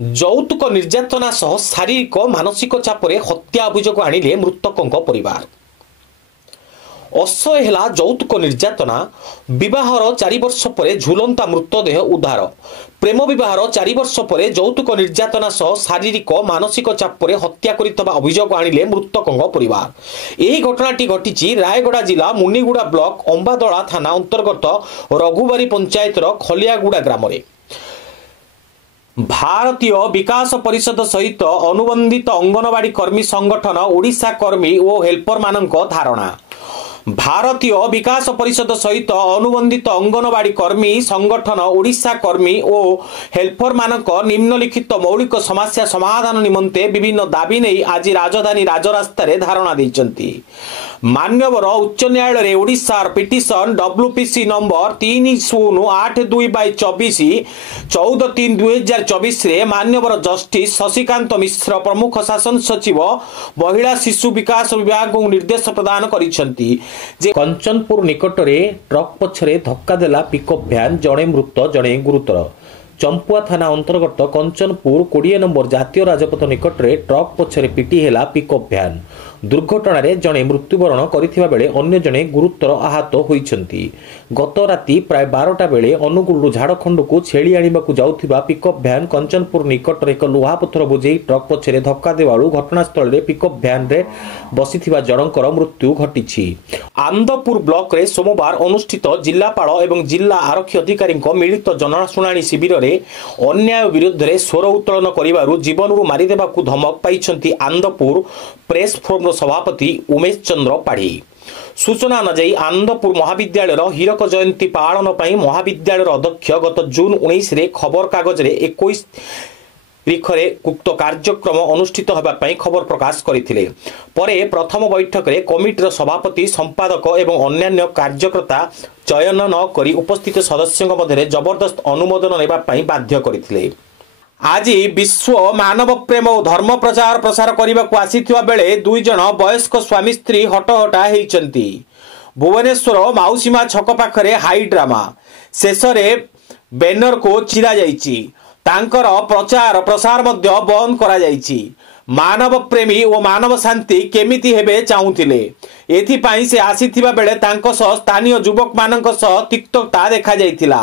ଯୌତୁକ ନିର୍ଯାତନା ସହ ଶାରୀରିକ ମାନସିକ ଚାପରେ ହତ୍ୟା ଅଭିଯୋଗ ଆଣିଲେ ମୃତକଙ୍କ ପରିବାର। ଅସହ୍ୟ ହେଲା ଯୌତୁକ ନିର୍ଯାତନା। ବିବାହର 4 ବର୍ଷ ପରେ ଝୁଲନ୍ତା ମୃତଦେହ ଉଦ୍ଧାର। ପ୍ରେମ ବିବାହର 4 ବର୍ଷ ପରେ ଯୌତୁକ ନିର୍ଯାତନା ସହ ଶାରୀରିକ ମାନସିକ ଚାପରେ ହତ୍ୟା କରିଥିବା ଅଭିଯୋଗ ଆଣିଲେ ମୃତକଙ୍କ ପରିବାର। ଏହି ଘଟଣାଟି ଘଟିଛି ରାୟଗଡ଼ା ଜିଲ୍ଲା ମୁନିଗୁଡ଼ା ବ୍ଲକ ଅମ୍ବାଦଳା ଥାନା ଅନ୍ତର୍ଗତ ରଘୁବାରୀ ପଞ୍ଚାୟତର ଖଲିଆଗୁଡ଼ା ଗ୍ରାମରେ। ଭାରତୀୟ ବିକାଶ ପରିଷଦ ସହିତ ଅନୁବନ୍ଧିତ ଅଙ୍ଗନବାଡ଼ି କର୍ମୀ ସଂଗଠନ ଓଡ଼ିଶା କର୍ମୀ ଓ ହେଲ୍ପରମାନଙ୍କ ଧାରଣା। ଭାରତୀୟ ବିକାଶ ପରିଷଦ ସହିତ ଅନୁବନ୍ଧିତ ଅଙ୍ଗନବାଡ଼ି କର୍ମୀ ସଂଗଠନ ଓଡ଼ିଶା କର୍ମୀ ଓ ହେଲ୍ପରମାନଙ୍କ ନିମ୍ନଲିଖିତ ମୌଳିକ ସମସ୍ୟା ସମାଧାନ ନିମନ୍ତେ ବିଭିନ୍ନ ଦାବି ନେଇ ଆଜି ରାଜଧାନୀ ରାଜରାସ୍ତାରେ ଧାରଣା ଦେଇଛନ୍ତି। ମାନ୍ୟବର ଉଚ୍ଚ ନ୍ୟାୟାଳୟରେ ଓଡ଼ିଶାର ପିଟିସନ WPC ନମ୍ବର 3082/24 14/3/2024ରେ ମାନ୍ୟବର ଜଷ୍ଟିସ ଶଶିକାନ୍ତ ମିଶ୍ର ପ୍ରମୁଖ ଶାସନ ସଚିବ ମହିଳା ଶିଶୁ ବିକାଶ ବିଭାଗକୁ ନିର୍ଦ୍ଦେଶ ପ୍ରଦାନ କରିଛନ୍ତି ଯେ କଞ୍ଚନପୁର ନିକଟରେ ଟ୍ରକ୍ ପଛରେ ଧକ୍କା ଦେଲା ପିକଅପ୍ ଭ୍ୟାନ୍, ଜଣେ ମୃତ ଜଣେ ଗୁରୁତର। ଚମ୍ପୁଆ ଥାନା ଅନ୍ତର୍ଗତ କଞ୍ଚନପୁର 20 ନମ୍ବର ଜାତୀୟ ରାଜପଥ ନିକଟରେ ଟ୍ରକ୍ ପଛରେ ପିଟି ହେଲା ପିକଅପ୍ ଭ୍ୟାନ୍। ଦୁର୍ଘଟଣାରେ ଜଣେ ମୃତ୍ୟୁବରଣ କରିଥିବା ବେଳେ ଅନ୍ୟ ଜଣେ ଗୁରୁତର ଆହତ ହୋଇଛନ୍ତି। ଗତ ରାତି ପ୍ରାୟ 12ଟା ବେଳେ ଅନୁଗୁଳରୁ ଝାଡ଼ଖଣ୍ଡକୁ ଛେଳି ଆଣିବାକୁ ଯାଉଥିବା ପିକଅପ୍ ଭ୍ୟାନ୍ କଞ୍ଚନପୁର ନିକଟରେ ଏକ ଲୁହାପଥର ବୋଝେଇ ଟ୍ରକ୍ ପଛରେ ଧକ୍କା ଦେବାରୁ ଘଟଣାସ୍ଥଳରେ ପିକଅପ୍ ଭ୍ୟାନ୍ରେ ବସିଥିବା ଜଣଙ୍କର ମୃତ୍ୟୁ ଘଟିଛି। ଆନ୍ଦପୁର ବ୍ଲକରେ ସୋମବାର ଅନୁଷ୍ଠିତ ଜିଲ୍ଲାପାଳ ଏବଂ ଜିଲ୍ଲା ଆରକ୍ଷୀ ଅଧିକାରୀଙ୍କ ମିଳିତ ଜନଶୁଣାଣି ଶିବିରରେ ଅନ୍ୟାୟ ବିରୁଦ୍ଧରେ ସ୍ୱର ଉତ୍ତୋଳନ କରିବାରୁ ଜୀବନରୁ ମାରିଦେବାକୁ ଧମକ ପାଇଛନ୍ତି ଆନ୍ଦପୁର ପ୍ରେସ୍ ଫୋରମର ସଭାପତି ଉମେଶ ଚନ୍ଦ୍ର ପାଢ଼ୀ। ସୂଚନା ଅନୁଯାୟୀ ଆନ୍ଦପୁର ମହାବିଦ୍ୟାଳୟର ହୀରକ ଜୟନ୍ତୀ ପାଳନ ପାଇଁ ମହାବିଦ୍ୟାଳୟର ଅଧ୍ୟକ୍ଷ ଗତ ଜୁନ୍ 19ରେ ଖବରକାଗଜରେ 21 ତାରିଖରେ ଉକ୍ତ କାର୍ଯ୍ୟକ୍ରମ ଅନୁଷ୍ଠିତ ହେବା ପାଇଁ ଖବର ପ୍ରକାଶ କରିଥିଲେ। ପରେ ପ୍ରଥମ ବୈଠକରେ କମିଟିର ସଭାପତି, ସମ୍ପାଦକ ଏବଂ ଅନ୍ୟାନ୍ୟ କାର୍ଯ୍ୟକର୍ତ୍ତା ଚୟନ ନ କରି ଉପସ୍ଥିତ ସଦସ୍ୟଙ୍କ ମଧ୍ୟରେ ଜବରଦସ୍ତ ଅନୁମୋଦନ ନେବା ପାଇଁ ବାଧ୍ୟ କରିଥିଲେ। ଆଜି ବିଶ୍ୱ ମାନବ ପ୍ରେମ ଓ ଧର୍ମ ପ୍ରସାର କରିବାକୁ ଆସିଥିବା ବେଳେ 2 ଜଣ ବୟସ୍କ ସ୍ୱାମୀ ସ୍ତ୍ରୀ ହଟହଟା ହୋଇଛନ୍ତି। ଭୁବନେଶ୍ୱର ମାଉସୀମା ଛକ ପାଖରେ ହାଇ ଡ୍ରାମା। ଶେଷରେ ବ୍ୟାନରକୁ ଚିରା ଯାଇଛି। ତାଙ୍କର ପ୍ରଚାର ପ୍ରସାର ମଧ୍ୟ ବନ୍ଦ କରାଯାଇଛି। ମାନବ ପ୍ରେମୀ ଓ ମାନବ ଶାନ୍ତି କେମିତି ହେବେ ଚାହୁଁଥିଲେ। ଏଥିପାଇଁ ସେ ଆସିଥିବା ବେଳେ ତାଙ୍କ ସହ ସ୍ଥାନୀୟ ଯୁବକମାନଙ୍କ ସହ ତିକ୍ତତା ଦେଖାଯାଇଥିଲା।